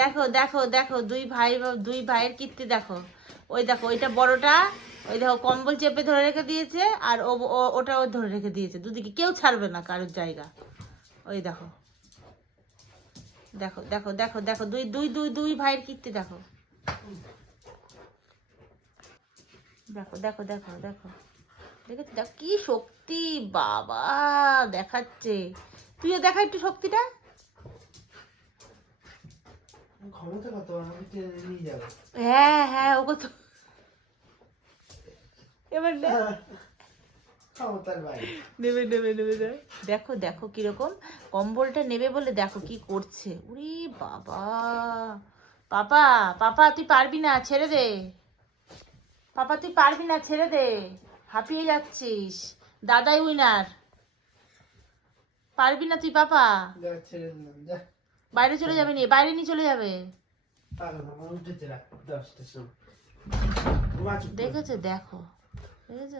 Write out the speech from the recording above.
দেখো দেখো দেখো, দুই ভাই, দুই ভাইয়ের কীর্তি দেখো। ওই দেখো, ওইটা বড়টা, ওই দেখো, কম্বল চেপে ধরে রেখে দিয়েছে, আর ও ওটা ও ধরে রেখে দিয়েছে। দুদিকে কেউ ছাড়বে না কারোর জায়গা। ওই দেখো। দেখো দেখো দেখো দেখো, দুই দুই দুই দুই ভাইয়ের কীর্তি দেখো। দেখো দেখো দেখো দেখো। দেখেছি? দেখো, কি শক্তি, বাবা, দেখাচ্ছে। তুইও দেখা একটু শক্তিটা? ক্ষমতা কত আমি টেনে নিয়ে যাব। হ্যাঁ হ্যাঁ ওকে তো। এবার বাইরে। নেবে নেবে নেবে নেবে। দেখো দেখো কীরকম কম্বলটা নেবে বলে দেখো কি করছে। উরে বাবা। পাপা পাপা তুই পারবি না ছেড়ে দে। পাপা তুই পারবি না ছেড়ে দে। হাঁপিয়ে যাচ্ছিস। দাদাই উইনার। পারবি না তুই পাপা। ছেড়ে দিলাম যা। বাইরে চলে যাবে নি বাইরে নিয়ে চলে যাবে। দেখেছ দেখো। দেখেছ?